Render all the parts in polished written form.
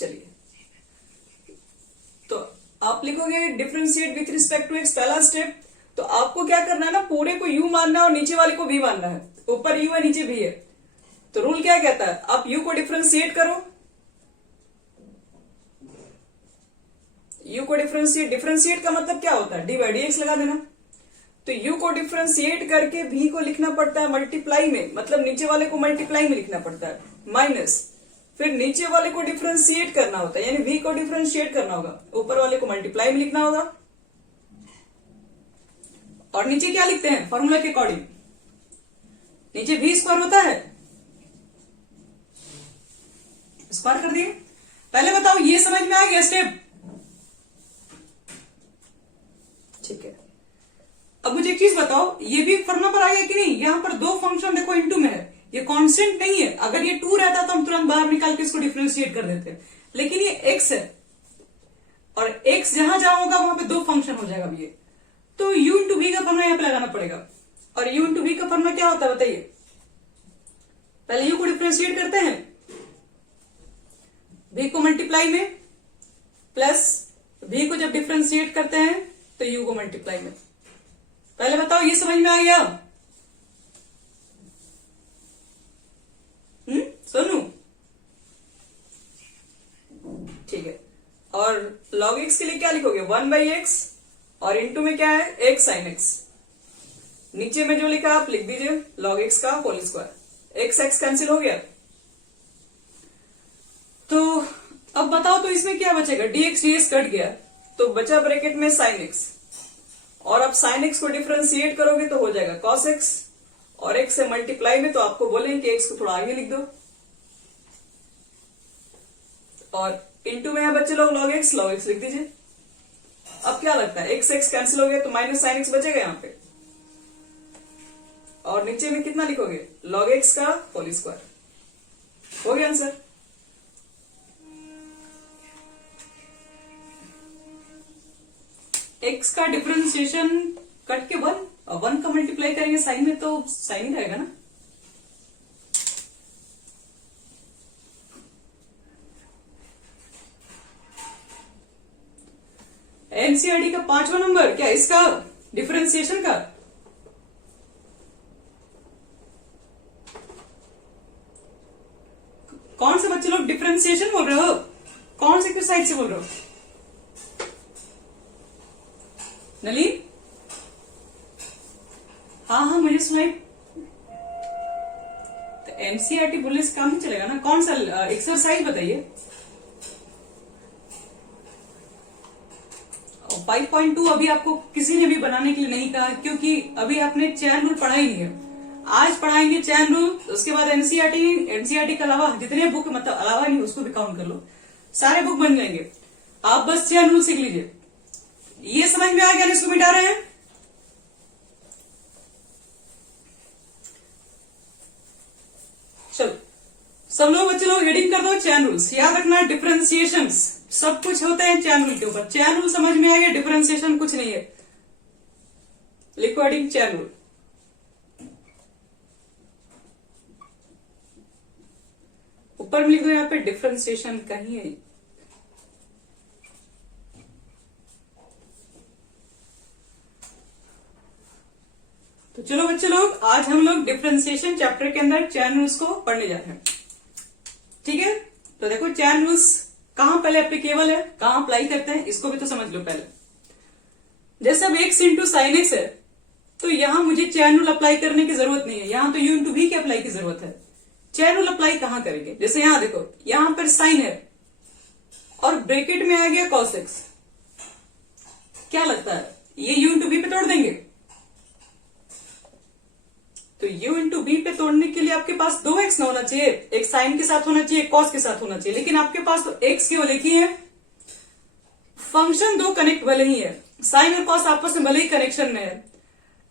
चलिए, तो आप लिखोगे differentiate with respect to x, पहला स्टेप। तो आपको क्या करना है ना, पूरे को u मानना है और नीचे वाले को v मानना है। ऊपर u है नीचे v है, तो रूल क्या कहता है, आप u को डिफरेंशिएट करो, u को डिफरेंशिएट का मतलब क्या होता है, डी बाई डी एक्स लगा देना। तो u को डिफरेंशिएट करके v को लिखना पड़ता है मल्टीप्लाई में, मतलब नीचे वाले को मल्टीप्लाई में लिखना पड़ता है, माइनस फिर नीचे वाले को डिफरेंशिएट करना होता है, यानी v को डिफरेंशिएट करना होगा, ऊपर वाले को मल्टीप्लाई में लिखना होगा। और नीचे क्या लिखते हैं फॉर्मूला के अकॉर्डिंग, नीचे v स्क्वायर होता है, स्क्वायर कर दिए। पहले बताओ ये समझ में आ गया स्टेप, ठीक है। अब मुझे एक चीज बताओ, ये भी फॉर्मूला पर आ गया कि नहीं, यहां पर दो फंक्शन देखो इनटू में है, ये कांस्टेंट नहीं है। अगर ये 2 रहता तो हम तुरंत बाहर निकाल के इसको डिफरेंशिएट कर देते, लेकिन ये x है और x जहां जहां होगा वहां पे दो फंक्शन हो जाएगा ये। तो u इंटू वी का फॉर्मूला यहां पे लगाना पड़ेगा। और u इंटू वी का फॉर्मूला क्या होता है बताइए, पहले u को डिफरेंशिएट करते हैं, v को मल्टीप्लाई में, प्लस v को जब डिफरेंशिएट करते हैं तो u को मल्टीप्लाई में। पहले बताओ ये समझ में आ गया? सोनू, ठीक है। और log x के लिए क्या लिखोगे, 1/x, और इंटू में क्या है x sin x। नीचे में जो लिखा आप लिख दीजिए log x का whole square, x x cancel हो गया। तो अब बताओ तो इसमें क्या बचेगा, dx dx कट गया तो बचा ब्रैकेट में sin x, और अब sin x को डिफरेंशिएट करोगे तो हो जाएगा cos x, और x से मल्टीप्लाई में तो आपको बोलेंगे कि x को थोड़ा आगे लिख दो, और इंटू में बच्चे लोग log x लिख दीजिए। अब क्या लगता है x x कैंसिल हो गया तो माइनस sin x बचेगा यहाँ पे, और नीचे में कितना लिखोगे log x का होल स्क्वायर। हो गया आंसर। x का डिफरेंशिएशन कट के 1 और 1 का मल्टीप्लाई करेंगे साइन में तो साइन ही रहेगा ना। एनसीईआरटी का 5वां नंबर क्या इसका डिफरेंशिएशन का, कौन से बच्चे लोग डिफरेंशिएशन बोल रहे हो, कौन से किस साइड से बोल रहे हो, नलीन? हाँ मुझे सुनाई। तो एनसीईआरटी बोलने से काम नहीं चलेगा ना, कौन सा एक्सरसाइज बताइए। 5.2 अभी आपको किसी ने भी बनाने के लिए नहीं कहा, क्योंकि अभी आपने चैन रूल पढ़ा ही नहीं है। आज पढ़ाएंगे चैन रूल, उसके बाद एनसीईआरटी के अलावा जितने बुक, मतलब अलावा नहीं उसको भी काउंट कर लो, सारे बुक बन जाएंगे। आप बस चैन रूल सीख लीजिए। ये समझ में आ गया, इसको मिटा रहे हैं। चलो सब लोग बच्चे लोग हेडिंग कर दो चैन रूल्स। याद रखना डिफरेंशिएशन सब कुछ होते हैं चैन रूल के ऊपर। चैन रूल समझ में आ गया, डिफरेंशिएशन कुछ नहीं है। लिखो हेडिंग चैन रूल। ऊपर में लिख दो यहाँ पे डिफरेंशिएशन कहीं है। तो चलो बच्चे लोग, आज हम लोग डिफरेंशिएशन चैप्टर के अंदर चैन रूल्स को पढ़ने जा रहे हैं, ठीक है। तो देखो चैन रूल्स कहां पहले एप्लीकेबल है, कहां अप्लाई करते हैं, इसको भी तो समझ लो पहले। जैसे अब x इंटू साइन एक्स है, तो यहां मुझे चैन रूल अप्लाई करने की जरूरत नहीं है, यहां तो u इंटू v के अप्लाई की जरूरत है। चैन रूल अप्लाई कहां करेंगे, जैसे यहां देखो, यहां पर साइन है और ब्रैकेट में आ गया cos x, क्या लगता है ये u इंटू v पे तोड़ देंगे। तो u इंटू v पे तोड़ने के लिए आपके पास 2x ना होना चाहिए, एक साइन के साथ होना चाहिए, एक cos के साथ होना चाहिए, लेकिन आपके पास तो x केवल एक ही है। फंक्शन दो कनेक्ट भले ही है, साइन और cos आपस में भले ही कनेक्शन में है,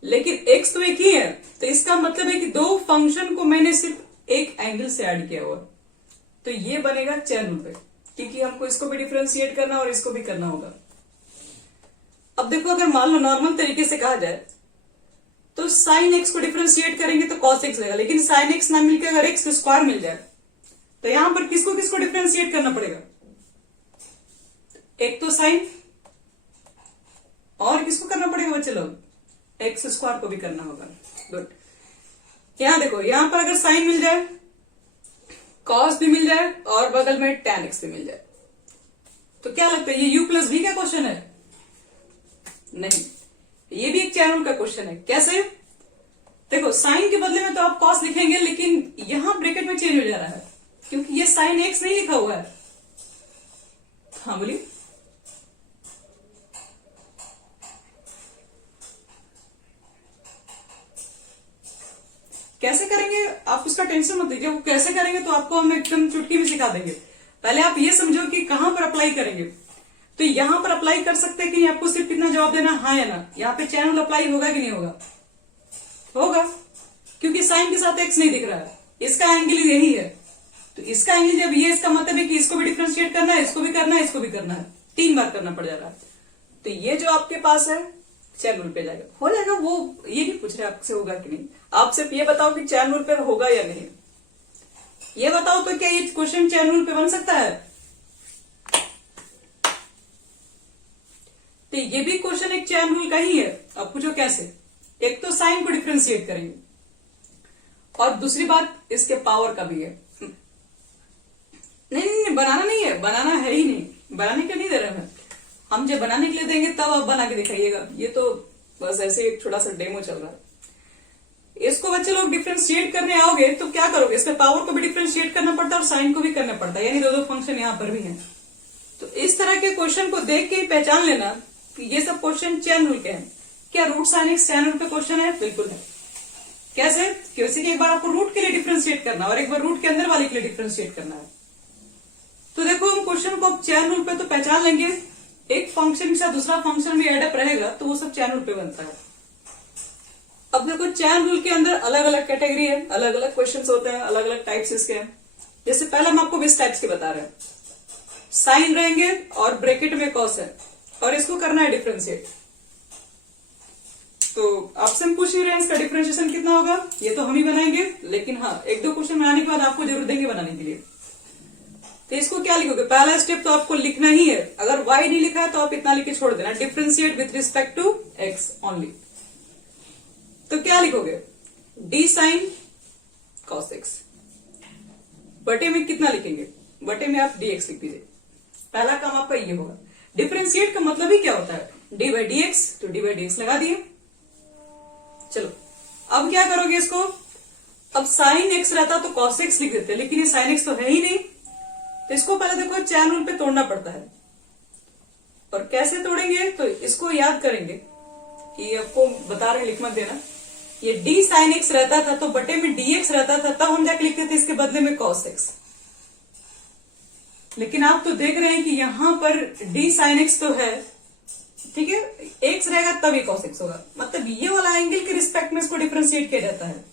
लेकिन x तो एक ही है। तो इसका मतलब है कि दो फंक्शन को मैंने सिर्फ एक एंगल से ऐड किया हुआ, तो ये बनेगा चैन रूल पे, क्योंकि हमको इसको भी डिफरेंशिएट करना और इसको भी करना होगा। अब देखो, अगर मान लो नॉर्मल तरीके से कहा जाए तो साइन एक्स को डिफरेंशिएट करेंगे तो cos x लगेगा, लेकिन साइन एक्स ना मिलकर अगर एक्स स्क्वायर मिल जाए तो यहां पर किसको किसको डिफरेंशिएट करना पड़ेगा, एक तो साइन, और किसको करना पड़ेगा बच्चे लोग, एक्स स्क्वायर को भी करना होगा। गुड। यहां देखो, यहां पर अगर साइन मिल जाए, कॉस भी मिल जाए और बगल में tan x भी मिल जाए, तो क्या लगता है ये u प्लस v का क्वेश्चन है? नहीं, ये भी एक चैन रूल का क्वेश्चन है। कैसे? देखो, साइन के बदले में तो आप कॉस लिखेंगे, लेकिन यहां ब्रैकेट में चेंज हो जा रहा है क्योंकि ये साइन x नहीं लिखा हुआ है। हाँ बोलिए। कैसे करेंगे आप उसका टेंशन मत लीजिए, वो कैसे करेंगे तो आपको हम एकदम चुटकी में सिखा देंगे। पहले आप ये समझो कि कहां पर अप्लाई करेंगे। तो यहां पर अप्लाई कर सकते हैं कि नहीं, आपको सिर्फ कितना जवाब देना, हाँ या ना। यहाँ पे चैन रूल अप्लाई होगा कि नहीं होगा? होगा, क्योंकि साइन के साथ एक्स नहीं दिख रहा है, इसका एंगल यही है। तो इसका एंगल जब ये, इसका मतलब है कि इसको भी डिफ्रेंशिएट करना है, इसको भी करना है, इसको भी करना है, 3 बार करना पड़ जा रहा है। तो ये जो आपके पास है चैन रूल पे जाएगा, हो जाएगा। वो ये नहीं पूछ रहे आपसे होगा कि नहीं, आप सिर्फ ये बताओ कि चैन रूल पे होगा या नहीं। ये बताओ तो क्या ये क्वेश्चन चैन रूल पे बन सकता है? तो ये भी क्वेश्चन एक चैन रूल का ही है। अब पूछो कैसे? एक तो साइन को डिफ्रेंशिएट करेंगे और दूसरी बात इसके पावर का भी है। नहीं, बनाना नहीं है, बनाना है ही नहीं, बनाने के नहीं दे रहे हैं हम। जब बनाने के लिए देंगे तब आप बना के दिखाइएगा। ये तो बस ऐसे एक छोटा सा डेमो चल रहा है। इसको बच्चे लोग डिफ्रेंशिएट करने आओगे तो क्या करोगे? इसमें पावर को भी डिफ्रेंशिएट करना पड़ता है और साइन को भी करना पड़ता है, यानी दो फंक्शन यहां पर भी हैं। तो इस तरह के क्वेश्चन को देख के ही पहचान लेना कि ये सब क्वेश्चन चैन रूल के हैं। क्या root sine x chain rule पे क्वेश्चन है? बिल्कुल है। कैसे? क्योंकि एक बार आपको रूट के लिए डिफ्रेंशिएट करना और एक बार रूट के अंदर वाले के लिए डिफ्रेंशिएट करना है। तो देखो, हम क्वेश्चन को चैन रूल पे तो पहचान लेंगे, एक फंक्शन के साथ दूसरा फंक्शन भी एडअप रहेगा तो वो सब चैन रूल पे बनता है। अब देखो, चैन रूल के अंदर अलग अलग कैटेगरी है, अलग अलग क्वेश्चंस होते हैं, अलग अलग टाइप्स इसके हैं। जैसे पहले हम आपको 20 टाइप्स के बता रहे हैं। साइन रहेंगे और ब्रैकेट में कॉस है और इसको करना है डिफ्रेंशिएट। तो आपसे हम पूछ ही रहे हैं इसका डिफ्रेंशिएशन कितना होगा, ये तो हम ही बनाएंगे, लेकिन हाँ, एक दो क्वेश्चन बनाने के बाद आपको जरूर देंगे बनाने के लिए। तो इसको क्या लिखोगे? पहला स्टेप तो आपको लिखना ही है। अगर y नहीं लिखा है तो आप इतना लिख के छोड़ देना, differentiate with respect to x only. तो क्या लिखोगे? d sine cos x। बटे में कितना लिखेंगे? बटे में आप dx लिख दीजिए। पहला काम आपका ये होगा। डिफ्रेंशिएट का मतलब ही क्या होता है? d बाई डी एक्स, तो d बाई डी एक्स लगा दिए। चलो, अब क्या करोगे इसको? अब साइन x रहता तो cos x लिख देते, लेकिन ये साइन x तो है ही नहीं। तो इसको पहले देखो चैन रूल पे तोड़ना पड़ता है। और कैसे तोड़ेंगे? तो इसको याद करेंगे कि आपको बता रहे, लिख मत देना। ये d साइन x रहता था तो बटे में dx रहता था, तब हम जाके लिखते थे इसके बदले में cos x। लेकिन आप तो देख रहे हैं कि यहां पर d साइन x तो है, ठीक है, x रहेगा तब ये cos x होगा। मतलब ये वाला एंगल के रिस्पेक्ट में इसको डिफ्रेंशिएट किया जाता है।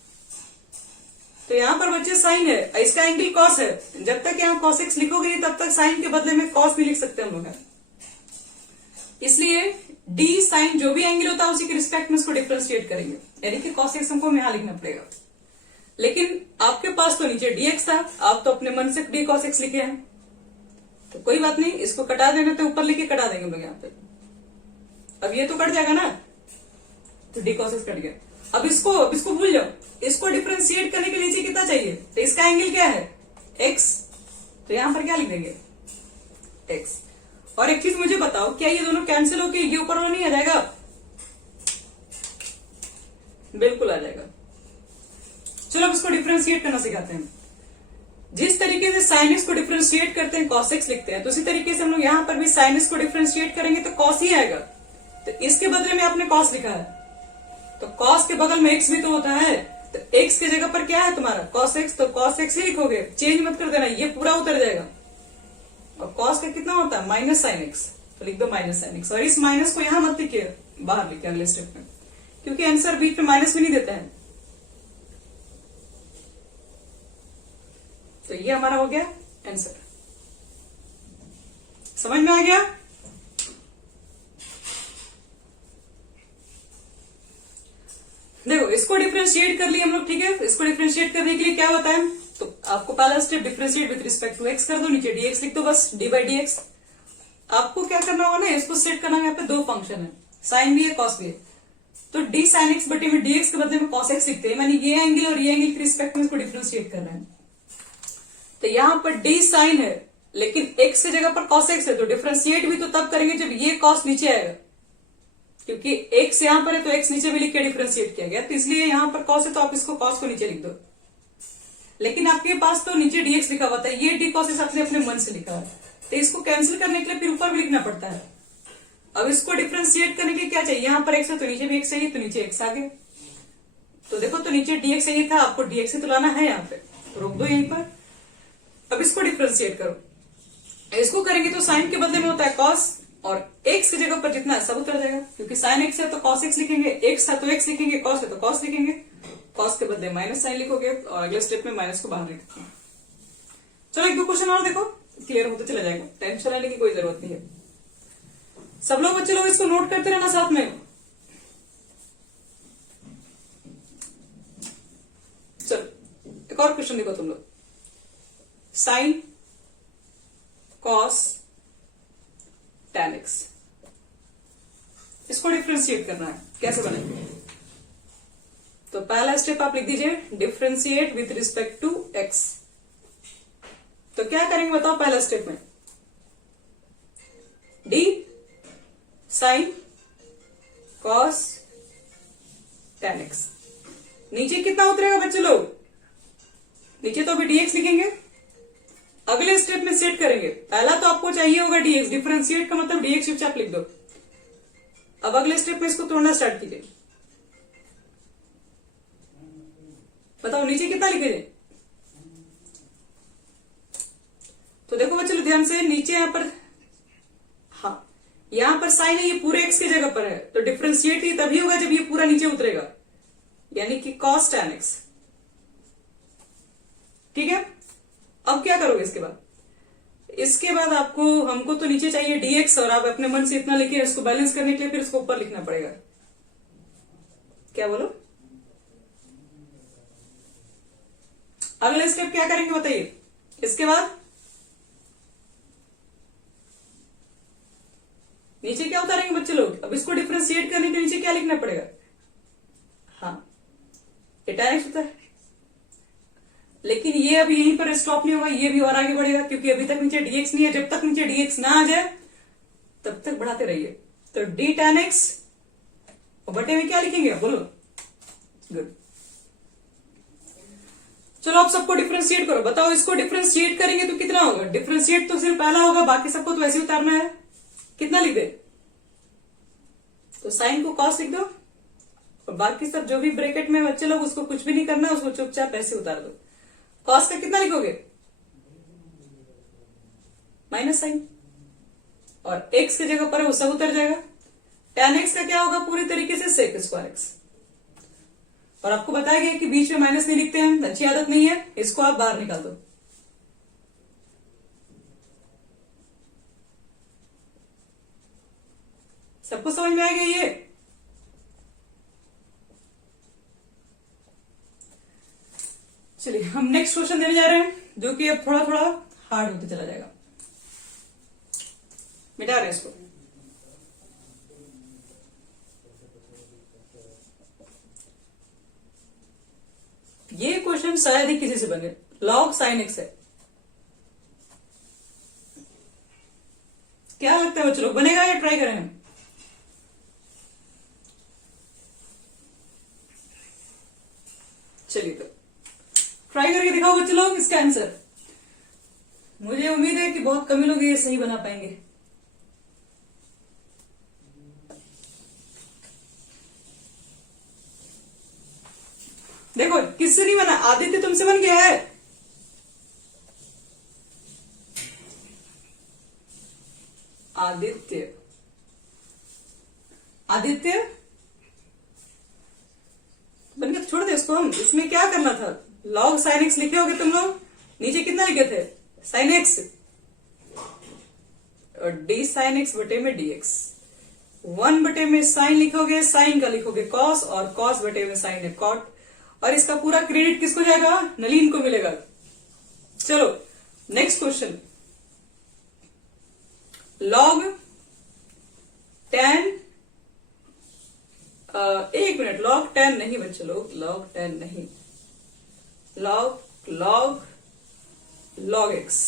तो यहां पर बच्चे साइन है, इसका एंगल कॉस है। जब तक यहां cos x लिखोगे तब तक साइन के बदले में cos भी लिख सकते हैं हम लोग। इसलिए d साइन जो भी एंगल होता है उसी के रिस्पेक्ट में इसको डिफ्रेंशिएट करेंगे, यानी कि cos x हमको यहां लिखना पड़ेगा। लेकिन आपके पास तो नीचे dx था, आप तो अपने मन से d cos x लिखे हैं, तो कोई बात नहीं, इसको कटा देना तो ऊपर लिखे कटा देंगे हम लोग यहाँ पे। अब ये तो कट जाएगा ना, तो d cos x कट गया। अब इसको भूल जाओ। इसको डिफ्रेंशिएट करने के लिए कितना चाहिए? तो इसका एंगल क्या है? x। तो यहां पर क्या लिख देंगे? x। और एक चीज मुझे बताओ, क्या ये दोनों कैंसिल होके ये ऊपर वाला नहीं आ जाएगा? बिल्कुल आ जाएगा। चलो अब इसको डिफ्रेंशिएट करना सिखाते हैं। जिस तरीके से साइन एक्स को डिफ्रेंशिएट करते हैं cos x लिखते हैं, तो उसी तरीके से हम लोग यहां पर भी साइन एक्स को डिफ्रेंशिएट करेंगे तो cos ही आएगा। तो इसके बदले में आपने cos लिखा है, तो cos के बगल में x भी तो होता है, तो x की जगह पर क्या है तुम्हारा? cos x, तो cos x ही लिखोगे, चेंज मत कर देना, ये पूरा उतर जाएगा। और cos का कितना होता है? माइनस साइन x, तो लिख दो माइनस साइन x। और इस माइनस को यहां मत लिखिए, बाहर लिखिए अगले स्टेप में, क्योंकि आंसर बीच में माइनस भी नहीं देता है। तो ये हमारा हो गया आंसर। समझ में आ गया? देखो, इसको डिफरेंशिएट कर लिया हम लोग, ठीक है। इसको डिफरेंशिएट करने के लिए क्या होता है? तो आपको पहला step differentiate with respect to x कर दो, नीचे dx लिख दो, बस d बाई डी एक्स। आपको क्या करना होगा ना, इसको सेट करना है। यहाँ पे दो फंक्शन है, साइन भी है कॉस भी है, तो डी साइन एक्स बटे में डीएक्स के बदले में कॉस एक्स लिखते हैं, यानी ये एंगल और ये एंगल के रिस्पेक्ट में इसको डिफ्रेंशिएट कर रहे हैं। तो यहाँ पर डी साइन है लेकिन एक्स की जगह पर कॉस एक्स है, तो डिफ्रेंशिएट भी तो तब करेंगे जब ये कॉस नीचे आएगा, क्योंकि एक्स यहां पर है तो एक्स नीचे भी लिख के डिफ्रेंशिएट किया गया, तो इसलिए यहां पर कॉस है तो आप इसको कॉस को नीचे लिख दो। लेकिन आपके पास तो नीचे डीएक्स लिखा हुआ था, ये डी कॉस एक्स आपने अपने मन से लिखा है, तो इसको कैंसिल करने के लिए फिर ऊपर भी लिखना पड़ता है। अब इसको डिफ्रेंशिएट करने के लिए क्या चाहिए, यहां पर एक्स है तो नीचे भी एक्स चाहिए, तो नीचे एक्स आ गया। तो देखो, तो नीचे डीएक्स चाहिए था, आपको डीएक्स ही तो लाना है यहाँ पे, तो रोक दो यहीं पर। अब इसको डिफ्रेंशिएट करो, इसको करेंगे तो साइन के बदले में होता है कॉस, और एक्स की जगह पर जितना है सब उतर जाएगा, क्योंकि साइन एक्स है तो कॉस एक्स लिखेंगे, एक्स है तो एक्स लिखेंगे, कॉस है तो कॉस लिखेंगे, कॉस के बदले माइनस साइन लिखोगे और अगले स्टेप में माइनस को बाहर लिखोगे। चलो एक दो क्वेश्चन और देखो, क्लियर होता चला जाएगा, टेंशन लेने की कोई जरूरत नहीं है। सब लोग बच्चे लोग इसको नोट करते रहना साथ में। चलो एक और क्वेश्चन देखो तुम लोग, साइन कॉस tan x, इसको डिफ्रेंशिएट करना है, कैसे बनेगा? तो पहला स्टेप आप लिख दीजिए differentiate with respect to x। तो क्या करेंगे बताओ पहला स्टेप में, d sine cos tan x, नीचे कितना उतरेगा बच्चे लोग, नीचे तो अभी dx लिखेंगे, अगले स्टेप में सेट करेंगे। पहला तो आपको चाहिए होगा dx, डिफरेंशिएट का मतलब dx चुपचाप लिख दो। अब अगले स्टेप में इसको तोड़ना स्टार्ट कीजिए, बताओ नीचे कितना लिखेंगे। तो देखो बच्चों ध्यान से, नीचे यहां पर, हाँ यहां पर साइन है, ये पूरे x की जगह पर है, तो डिफरेंशिएट ही तभी होगा जब ये पूरा नीचे उतरेगा, यानी कि cos tan x। ठीक है, अब क्या करोगे इसके बाद, इसके बाद आपको, हमको तो नीचे चाहिए dx, और आप अपने मन से इतना लिखे, इसको बैलेंस करने के लिए फिर इसको ऊपर लिखना पड़ेगा। क्या बोलो, अगले स्टेप क्या करेंगे बताइए इसके बाद, नीचे क्या उतारेंगे बच्चे लोग। अब इसको डिफरेंशिएट करने के नीचे क्या लिखना पड़ेगा, हाँ ये tan x होता है, लेकिन ये अभी यहीं पर स्टॉप नहीं होगा, ये भी और आगे बढ़ेगा, क्योंकि अभी तक नीचे dx नहीं है। जब तक नीचे dx ना आ जाए तब तक बढ़ाते रहिए। तो d tan x और बटे में क्या लिखेंगे बोलो, गुड। चलो आप सबको डिफरेंशिएट करो, बताओ इसको डिफरेंशिएट करेंगे तो कितना होगा। डिफरेंशिएट तो सिर्फ पहला होगा, बाकी सबको तो वैसे उतारना है। कितना लिख दे, तो साइन को कॉस लिख दो, और बाकी सब जो भी ब्रैकेट में बच्चे लोग, उसको कुछ भी नहीं करना, उसको चुपचाप ऐसे उतार दो। कॉस का कितना लिखोगे, माइनस साइन, और एक्स की जगह पर है वो सब उतर जाएगा। tan x का क्या होगा, पूरी तरीके से सेक स्क्वायर एक्स। और आपको बताया गया कि बीच में माइनस नहीं लिखते हैं, अच्छी आदत नहीं है, इसको आप बाहर निकाल दो। सबको समझ में आ गया ये। चलिए हम नेक्स्ट क्वेश्चन देने जा रहे हैं, जो कि अब थोड़ा थोड़ा हार्ड होते चला जाएगा। मिटा रहे हैं इसको। ये क्वेश्चन शायद ही किसी से बने, लॉग साइन एक्स है। क्या लगता है बच्चों लोग, बनेगा या ट्राई करें हम? चलिए तो ट्राई करके दिखाओ बच्चे लोग इसका आंसर। मुझे उम्मीद है कि बहुत कम लोग ये सही बना पाएंगे। देखो किससे नहीं बना, आदित्य तुमसे बन गया है। आदित्य, आदित्य बन गया तो छोड़ दे इसको। हम इसमें क्या करना था, लॉग साइन एक्स लिखे होगे तुम लोग, नीचे कितना लिखे थे साइन एक्स, और डी साइन एक्स बटे में डी एक्स। 1 बटे में साइन लिखोगे, साइन का लिखोगे कॉस, और कॉस बटे में साइन है कॉट, और इसका पूरा क्रेडिट किसको जाएगा, नलीन को मिलेगा। चलो नेक्स्ट क्वेश्चन, लॉग 10 एक मिनट, लॉग 10 नहीं बच्चे लोग, लॉग 10 नहीं, लॉग एक्स।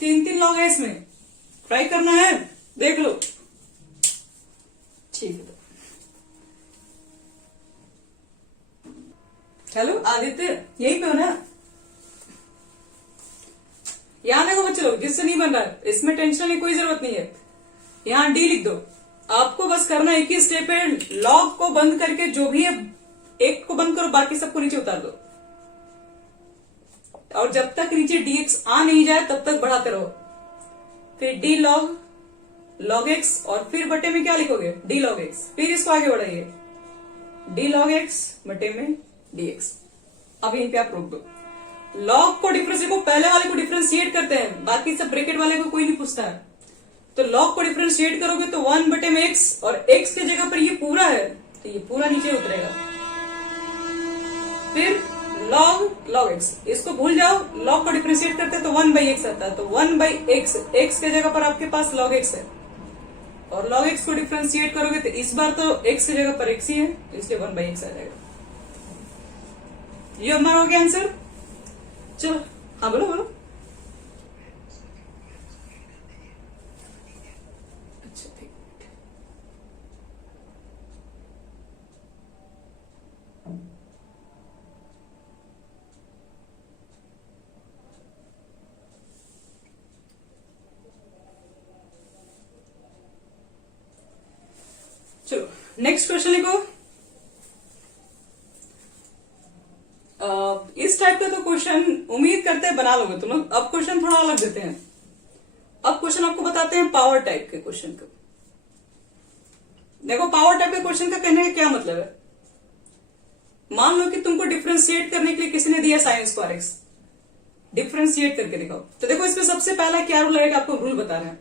तीन लॉग है इसमें, ट्राई करना है, देख लो। ठीक है। हेलो आदित्य, यहीं पे हो ना? यहां देखो बच्चे लोग, जिससे नहीं बन रहा है इसमें टेंशन की कोई जरूरत नहीं है। यहां डी लिख दो। आपको बस करना एक ही स्टेप है, लॉग को बंद करके जो भी है एक को बंद करो, बाकी सबको नीचे उतार दो। और जब तक नीचे dx आ नहीं जाए तब तक बढ़ाते रहो। फिर डी लॉग एक्स, और फिर बटे में क्या लिखोगे? D log x. फिर इसको आगे बढ़ाइए, डी लॉग एक्स बटे में dx। अब यहीं पे आप रोक दो। लॉग को डिफरेंस देखो, पहले वाले को डिफरेंशिएट करते हैं, बाकी सब ब्रैकेट वाले को कोई नहीं पूछता है। तो लॉग को डिफरेंशिएट करोगे तो 1 बटे में x, और x की जगह पर ये पूरा है तो ये पूरा नीचे उतरेगा। फिर लॉग x, इसको भूल जाओ, लॉग को डिफरेंशिएट करते हैं तो 1 बाई एक्स आता है, तो 1 बाई एक्स, x की जगह पर आपके पास लॉग x है, और लॉग x को डिफरेंशिएट करोगे तो इस बार तो x की जगह पर x ही है, इसलिए 1 बाई एक्स आ जाएगा। ये हमारा हो गया आंसर। चलो हाँ बोलो बोलो। अच्छा ठीक। चलो नेक्स्ट क्वेश्चन लिखो। इस टाइप का तो क्वेश्चन उम्मीद करते हैं बना लोगे तुम लोग। अब क्वेश्चन थोड़ा अलग देते हैं। अब क्वेश्चन आपको बताते हैं पावर टाइप के क्वेश्चन का। देखो पावर टाइप के क्वेश्चन का कहने का क्या मतलब है। मान लो कि तुमको डिफरेंशिएट करने के लिए किसी ने दिया साइन स्क्वायर एक्स, डिफरेंशिएट करके दिखाओ। तो देखो इसमें सबसे पहला क्या रूल रहेगा, आपको रूल बता रहे हैं।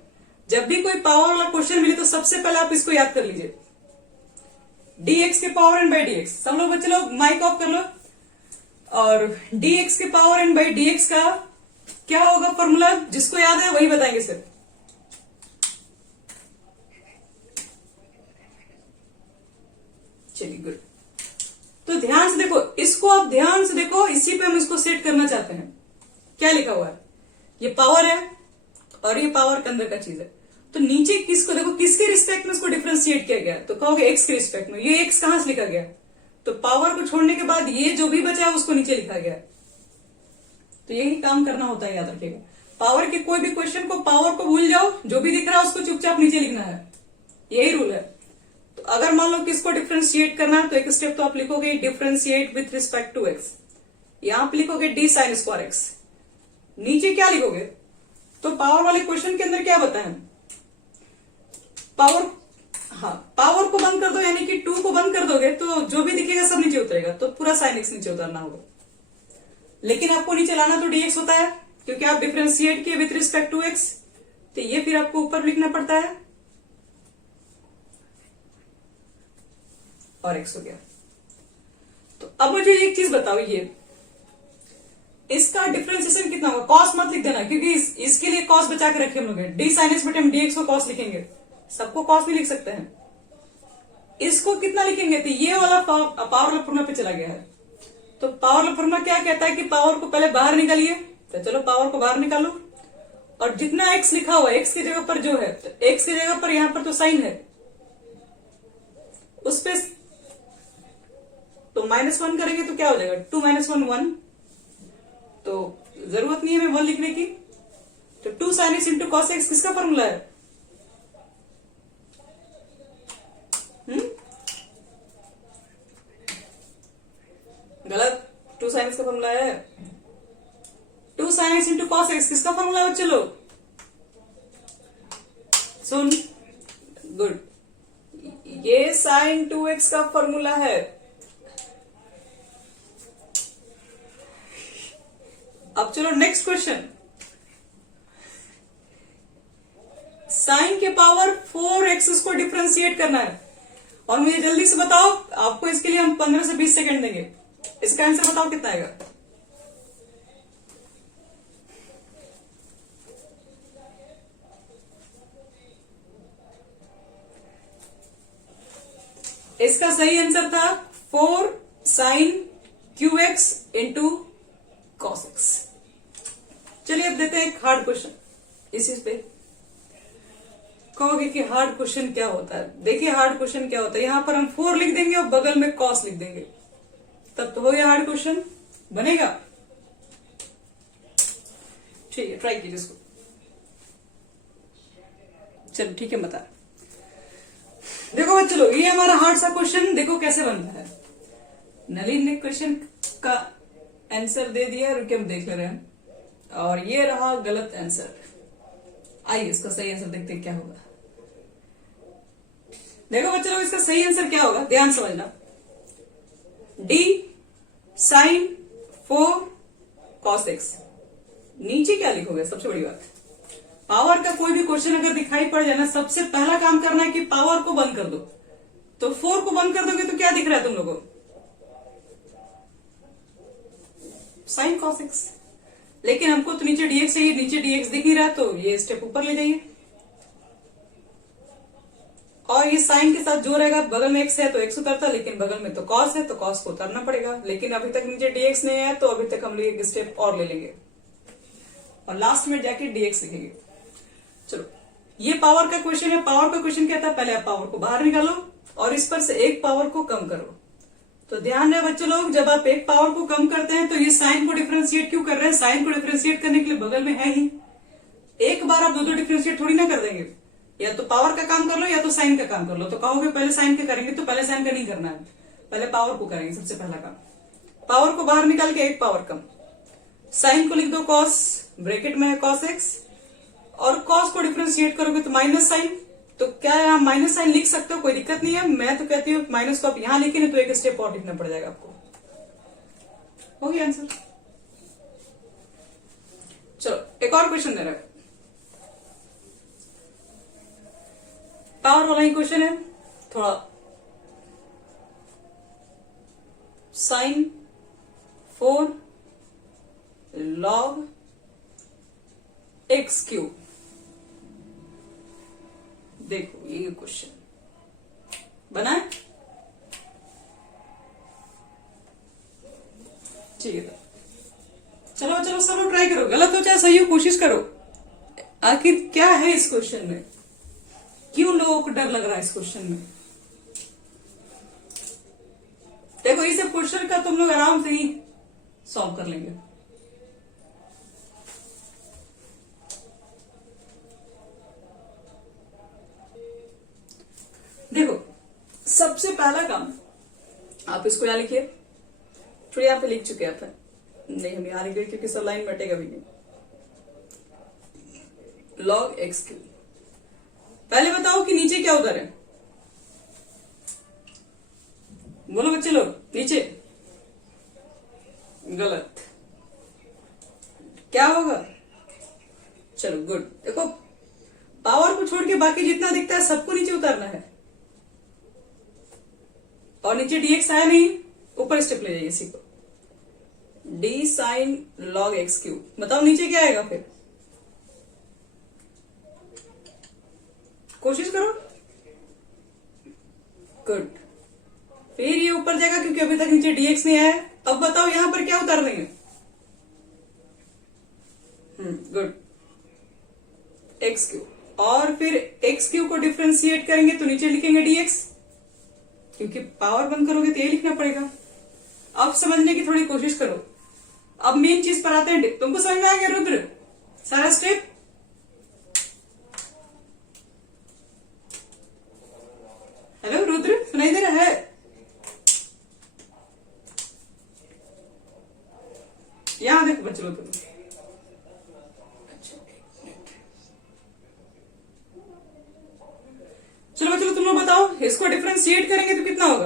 जब भी कोई पावर वाला क्वेश्चन मिले तो सबसे पहले आप इसको याद कर लीजिए, dx के पावर n बाई dx। सब लोग बच्चे लोग माइक ऑफ कर लो। और dx के पावर n बाई dx का क्या होगा फॉर्मूला, जिसको याद है वही बताएंगे सर। चलिए गुड। तो ध्यान से देखो, इसको आप ध्यान से देखो, इसी पे हम इसको सेट करना चाहते हैं। क्या लिखा हुआ है, ये पावर है और ये पावर के अंदर का चीज है। तो नीचे किसको देखो, किसके रिस्पेक्ट में इसको डिफरेंशिएट किया गया, तो कहोगे x के रिस्पेक्ट में। ये x कहां से लिखा गया, तो पावर को छोड़ने के बाद ये जो भी बचा है उसको नीचे लिखा गया। तो यही काम करना होता है, याद रखिएगा। पावर के कोई भी क्वेश्चन को पावर को भूल जाओ, जो भी दिख रहा है उसको चुपचाप नीचे लिखना है, यही रूल है। तो अगर मान लो किसको डिफरेंशिएट करना है तो एक स्टेप तो आप लिखोगे differentiate with respect to x. यहां पे लिखोगे डी साइन स्क्वायर एक्स। नीचे क्या लिखोगे, तो पावर वाले क्वेश्चन के अंदर क्या बताएं, पावर, हाँ पावर को बंद कर दो, यानी कि 2 को बंद कर दोगे तो जो भी दिखेगा सब नीचे उतरेगा, तो पूरा साइन एक्स नीचे उतारना होगा। लेकिन आपको नीचे लाना तो dx होता है, क्योंकि आप डिफरेंशिएट किए विथ रिस्पेक्ट टू एक्स, तो ये फिर आपको ऊपर लिखना पड़ता है और x हो गया। तो अब मुझे एक चीज बताओ, ये इसका डिफरेंशिएशन कितना होगा। कॉस मत लिख देना, क्योंकि इसके लिए कॉस बचा के रखे हम लोग, डी साइन एक्स बटे हम dx को कॉस लिखेंगे, सबको कॉस नहीं लिख सकते हैं। इसको कितना लिखेंगे, तो ये वाला पावर वाला फॉर्मूला पे चला गया है। तो पावर वाला फॉर्मूला क्या कहता है कि पावर को पहले बाहर निकालिए, तो चलो पावर को बाहर निकालो, और जितना x लिखा हुआ है x की जगह पर जो है, तो x की जगह पर यहां पर तो साइन है, उस पे तो -1 करेंगे तो क्या हो जाएगा, 2 - 1 1, तो जरूरत नहीं है हमें 1 लिखने की। तो 2 sin x into cos x किसका फॉर्मूला है, गलत, 2 sin x का फॉर्मूला है। 2 sin x into cos x किसका फॉर्मूला है, चलो सुन, गुड, ये sin 2x का फॉर्मूला है। अब चलो नेक्स्ट क्वेश्चन, साइन के पावर 4x को डिफरेंशिएट करना है, और मुझे जल्दी से बताओ, आपको इसके लिए हम 15 से 20 सेकंड देंगे। इसका आंसर बताओ कितना आएगा। इसका सही आंसर था 4 sine q x into cos x. चलिए अब देते हैं एक हार्ड क्वेश्चन इसी पे। कहोगे कि हार्ड क्वेश्चन क्या होता है? देखिए हार्ड क्वेश्चन क्या होता है, यहां पर हम 4 लिख देंगे और बगल में कॉस लिख देंगे, तब तो हो गया हार्ड क्वेश्चन, बनेगा? ठीक है, ट्राई कीजिए इसको। चलो ठीक है, बता। देखो बच्चों लोग, ये हमारा हार्ड सा क्वेश्चन देखो कैसे बनता है। नलिन ने क्वेश्चन का आंसर दे दिया, रुके हम देख ले रहे हैं, और ये रहा गलत आंसर। आइए इसका सही आंसर देखते हैं क्या होगा। देखो बच्चों लोग, इसका सही आंसर क्या होगा, ध्यान समझना। D sine 4 cos x. नीचे क्या लिखोगे, सबसे बड़ी बात, पावर का कोई भी क्वेश्चन अगर दिखाई पड़ जाए ना, सबसे पहला काम करना है कि पावर को बंद कर दो। तो 4 को बंद कर दोगे तो क्या दिख रहा है तुम लोगों को? Sine cos x. लेकिन हमको तो नीचे डीएक्स चाहिए, नीचे डीएक्स दिख नहीं रहा, तो ये स्टेप ऊपर ले जाइए। और ये साइन के साथ जो रहेगा, बगल में एक्स है तो एक्स उतरता, लेकिन बगल में तो कॉस है तो कॉस को उतरना पड़ेगा। लेकिन अभी तक नीचे डीएक्स नहीं है, तो अभी तक हम लोग एक स्टेप और ले लेंगे और लास्ट में जाके डीएक्स लिखेंगे। चलो, ये पावर का क्वेश्चन है। पावर का क्वेश्चन क्या था, पहले आप पावर को बाहर निकालो और इस पर से एक पावर को कम करो। तो ध्यान रहे बच्चों लोग, जब आप एक पावर को कम करते हैं तो ये साइन को डिफरेंशिएट क्यों कर रहे हैं? साइन को डिफरेंशिएट करने के लिए बगल में है ही। एक बार आप दो डिफरेंशिएट थोड़ी ना कर देंगे, या तो पावर का काम कर लो या तो साइन का काम कर लो। तो कहोगे पहले साइन का करेंगे, तो पहले साइन का नहीं करना है, पहले पावर को करेंगे। सबसे पहला काम, पावर को बाहर निकाल के एक पावर कम। साइन को लिख दो कॉस, ब्रैकेट में है कॉस एक्स, और कॉस को डिफरेंशिएट करोगे तो माइनस साइन। तो क्या आप माइनस साइन लिख सकते हो, कोई दिक्कत नहीं है। मैं तो कहती हूँ माइनस को आप यहां लिखे, नहीं तो एक स्टेप और लिखना पड़ जाएगा आपको। हो गया आंसर। चलो एक और क्वेश्चन दे रहा है, पावर वाला ही क्वेश्चन है थोड़ा। Sine 4 log x cube. देखो ये क्वेश्चन बना है, ठीक है। चलो चलो सब लोग ट्राई करो, गलत हो चाहे सही हो, कोशिश करो। आखिर क्या है इस क्वेश्चन में, क्यों लोगों को डर लग रहा है इस क्वेश्चन में? देखो इस क्वेश्चन का तुम लोग आराम से ही सॉल्व कर लेंगे। देखो सबसे पहला काम, आप इसको यहां लिखिए, थोड़ी यहां पे लिख चुके हैं, नहीं हम यहां लिख रहे क्योंकि सब लाइन बटेगा भी नहीं। Log x cube. पहले बताओ कि नीचे क्या उधर है, बोलो बच्चे लोग। नीचे गलत, क्या होगा? चलो गुड। देखो पावर को छोड़ के बाकी जितना दिखता है सबको नीचे उतारना है, और नीचे डीएक्स आया नहीं, ऊपर स्टेप ले जाइए इसी को। D sign log x cube. बताओ नीचे क्या आएगा फिर, कोशिश करो। गुड, फिर ये ऊपर जाएगा क्योंकि अभी तक नीचे डीएक्स नहीं आया। अब बताओ यहां पर क्या उतार देंगे? Good, x cube. और फिर एक्स क्यूब को डिफरेंशिएट करेंगे तो नीचे लिखेंगे डीएक्स, क्योंकि पावर बंद करोगे तो ये लिखना पड़ेगा। अब समझने की थोड़ी कोशिश करो। अब मेन चीज पर आते हैं, तुमको समझ में आ गया रुद्र सारा स्टेप? हेलो रुद्र, सुनाई दे रहा है? यहां देखो बच्चों तुम। चलो बच्चों तुम लोग बताओ, इसको डिफरेंशिएट करेंगे तो कितना होगा?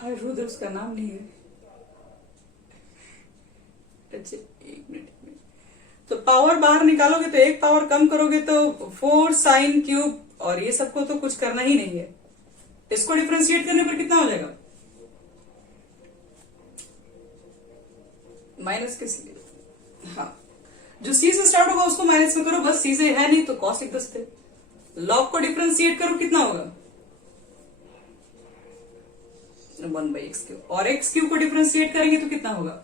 अरे रुद्र उसका नाम नहीं है। अच्छा एक मिनट। तो पावर बाहर निकालोगे तो एक पावर कम करोगे तो 4 साइन क्यूब, और ये सबको तो कुछ करना ही नहीं है। इसको डिफरेंशिएट करने पर कितना हो जाएगा? माइनस किस लिए? हाँ, जो सी से स्टार्ट होगा उसको माइनस में करो, बस सी से है नहीं तो कॉस लिख दो। लॉग को डिफरेंशिएट करो, कितना होगा? 1/x3 और x3 को डिफरेंशिएट करेंगे तो कितना होगा?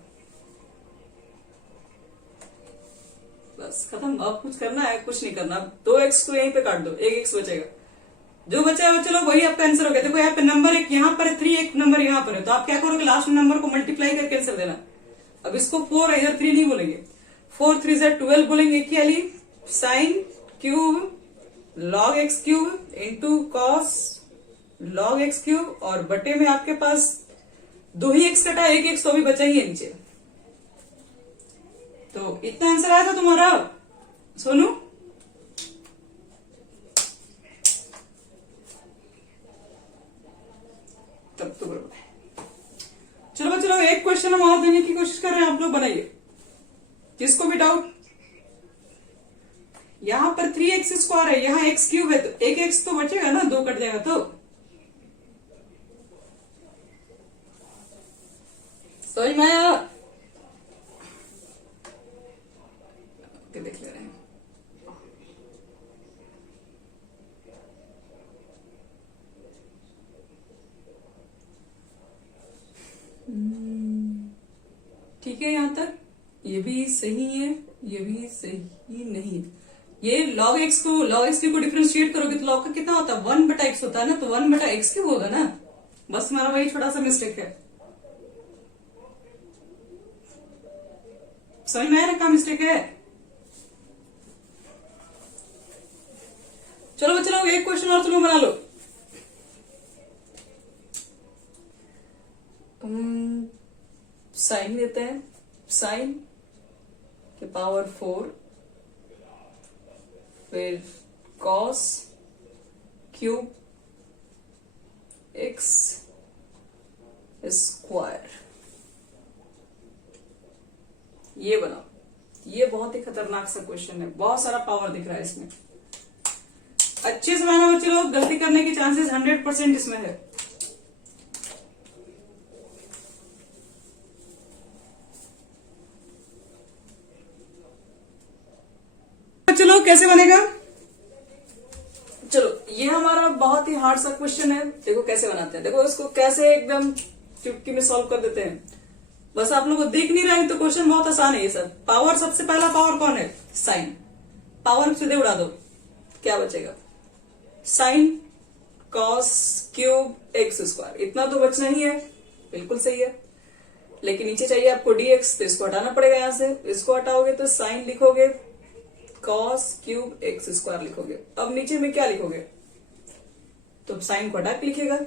बस खत्म। अब कुछ करना है? कुछ नहीं करना। 2x को यहीं पे काट दो, एक x बचेगा। जो बचा है चलो वही आपका आंसर हो गया। देखो यहाँ पे नंबर एक यहाँ पर है, 3 एक नंबर यहाँ पर है, तो आप क्या करोगे? लास्ट नंबर को मल्टीप्लाई करके आंसर देना। अब इसको 4 इधर 3 नहीं बोलेंगे, 4 3 से 12 बोलेंगे। क्या ली? Sine cube log x cube into cos log x cube, और बटे में आपके पास 2 ही x कटा, एक x तो अभी बचा ही है नीचे। तो इतना आंसर आया था तुम्हारा सोनू? तब तो बराबर है। चलो चलो एक क्वेश्चन हम और देने की कोशिश कर रहे हैं, आप लोग बनाइए। जिसको भी डाउट, यहां पर 3x² है, यहां x क्यूब है, तो एक x तो बचेगा ना, 2 कट जाएगा तो। समझ में आया? देख ले रहे हैं। ठीक है, यहां तक ये भी सही है, ये भी सही नहीं है। ये log x को डिफरेंशिएट करोगे तो log का कितना होता है? 1/x होता है ना, तो 1/x क्यूब होगा ना। बस हमारा वही छोटा सा मिस्टेक है। समझ में आया ना? क्या मिस्टेक है? चलो एक क्वेश्चन और तुम बना लो। साइन देते हैं, साइन के पावर 4, फिर कॉस क्यूब x स्क्वायर। ये बनाओ। ये बहुत ही खतरनाक सा क्वेश्चन है, बहुत सारा पावर दिख रहा है इसमें। अच्छे से बनाना बच्चे लोग, गलती करने की चांसेस 100% इसमें है। चलो कैसे बनेगा? चलो ये हमारा बहुत ही हार्ड सा क्वेश्चन है। देखो कैसे बनाते हैं, देखो इसको कैसे एकदम चुटकी में सॉल्व कर देते हैं। बस आप लोग को दिख नहीं रहा है तो क्वेश्चन बहुत आसान है। ये सब पावर, सबसे पहला पावर कौन है? साइन। पावर सीधे उड़ा दो, क्या बचेगा? Sine cos cube x²। इतना तो बचना ही है, बिल्कुल सही है। लेकिन नीचे चाहिए आपको dx, तो इसको हटाना पड़ेगा यहां से। इसको हटाओगे तो साइन लिखोगे, कॉस क्यूब x² लिखोगे। अब नीचे में क्या लिखोगे? तो साइन को हटा के लिखेगा,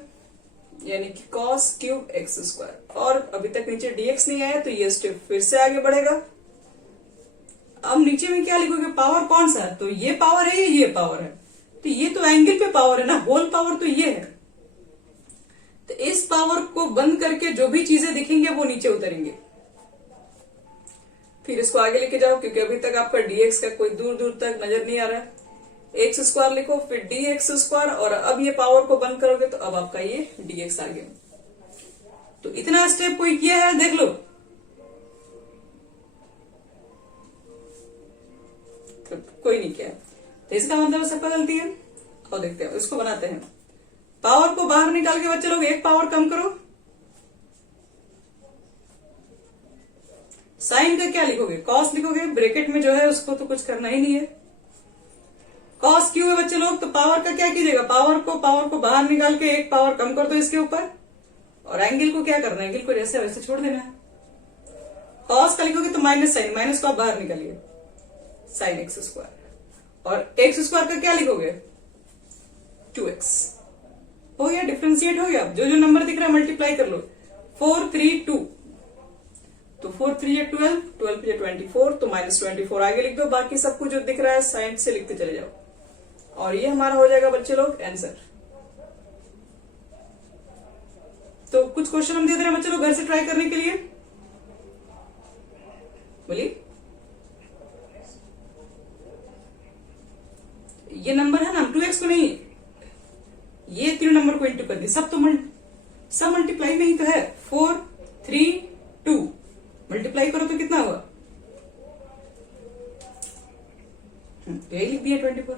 यानी कि कॉस क्यूब x²। और अभी तक नीचे dx नहीं आया तो ये स्टेप फिर से आगे बढ़ेगा। अब नीचे में क्या लिखोगे? पावर कौन सा है? तो ये पावर है, ये पावर है, तो ये तो एंगल पे पावर है ना, होल पावर तो ये है। तो इस पावर को बंद करके जो भी चीजें दिखेंगे वो नीचे उतरेंगे। फिर इसको आगे लेके जाओ, क्योंकि अभी तक आपका dx का कोई दूर दूर तक नजर नहीं आ रहा है। x² लिखो, फिर dx², और अब ये पावर को बंद करोगे तो अब आपका ये dx आ गया। तो इतना स्टेप कोई किया है? देख लो। तो कोई नहीं किया, तो इसका मतलब सबका गलती है। और देखते हैं, इसको बनाते हैं। पावर को बाहर निकाल के बच्चे लोग एक पावर कम करो। साइन का क्या लिखोगे? कॉस लिखोगे, ब्रैकेट में जो है उसको तो कुछ करना ही नहीं है। कॉस क्यू है बच्चे लोग, तो पावर का क्या कीजिएगा? पावर को बाहर निकाल के एक पावर कम कर दो इसके ऊपर, और एंगल को क्या करना है? एंगल को जैसे वैसे छोड़ देना है। कॉस का लिखोगे तो माइनस साइन, माइनस को आप बाहर निकालिए, साइन x²। और x² का क्या लिखोगे? 2x। हो गया, डिफरेंशिएट हो गया। जो जो नंबर दिख रहा है मल्टीप्लाई कर लो। 4 3 2, तो 4 3 है 12, 12 है 24, तो -24 आगे लिख दो। बाकी सब कुछ जो दिख रहा है साइड से लिखते चले जाओ, और ये हमारा हो जाएगा बच्चे लोग आंसर। तो कुछ क्वेश्चन हम दे दे रहे हैं बच्चे लोग घर से ट्राई करने के लिए। बोलिए, ये नंबर है ना, 2x को नहीं, ये तीनों नंबर को इंटू कर दी। सब मल्टीप्लाई में ही तो है। 4 3 2 मल्टीप्लाई करो तो कितना हुआ? यही लिख दिया 24।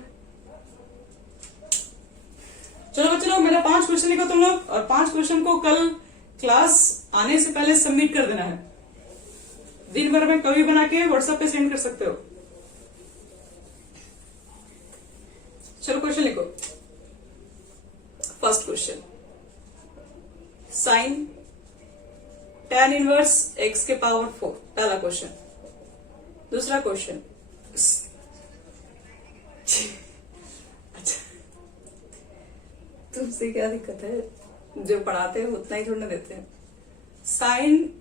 चलो बच्चों, मेरा 5 क्वेश्चन लिखो तुम लोग, और 5 क्वेश्चन को कल क्लास आने से पहले सबमिट कर देना है। दिन भर में कभी बना के व्हाट्सएप पे सेंड कर सकते हो। चलो क्वेश्चन लिखो। First question, sine tan inverse x के पावर 4, पहला क्वेश्चन। दूसरा क्वेश्चन, अच्छा तुमसे क्या दिक्कत है, जो पढ़ाते हैं उतना ही थोड़ा ना देते हैं। Sign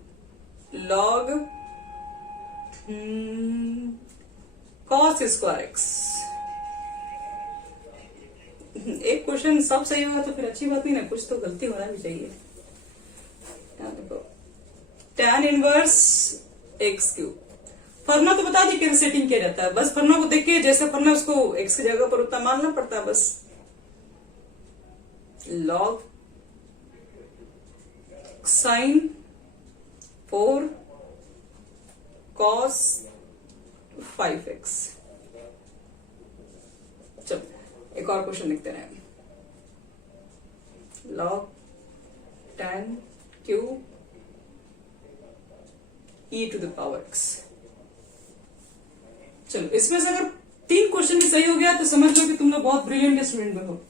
log cos square x. एक क्वेश्चन सब सही होगा तो फिर अच्छी बात नहीं ना, कुछ तो गलती होना भी चाहिए। देखो, tan inverse x cube, formula तो बता दी कैसे सेटिंग किया जाता है, बस फॉर्मूला को देख के जैसे फॉर्मूला उसको एक्स की जगह पर उतना मानना पड़ता है बस। Log sine 4 cos 5x। चलो एक और क्वेश्चन लिखते हैं। Log tan cube e to the power x। चलो इसमें से अगर 3 क्वेश्चन भी सही हो गया तो समझ लो कि तुम लोग बहुत ब्रिलियंट स्टूडेंट में हो।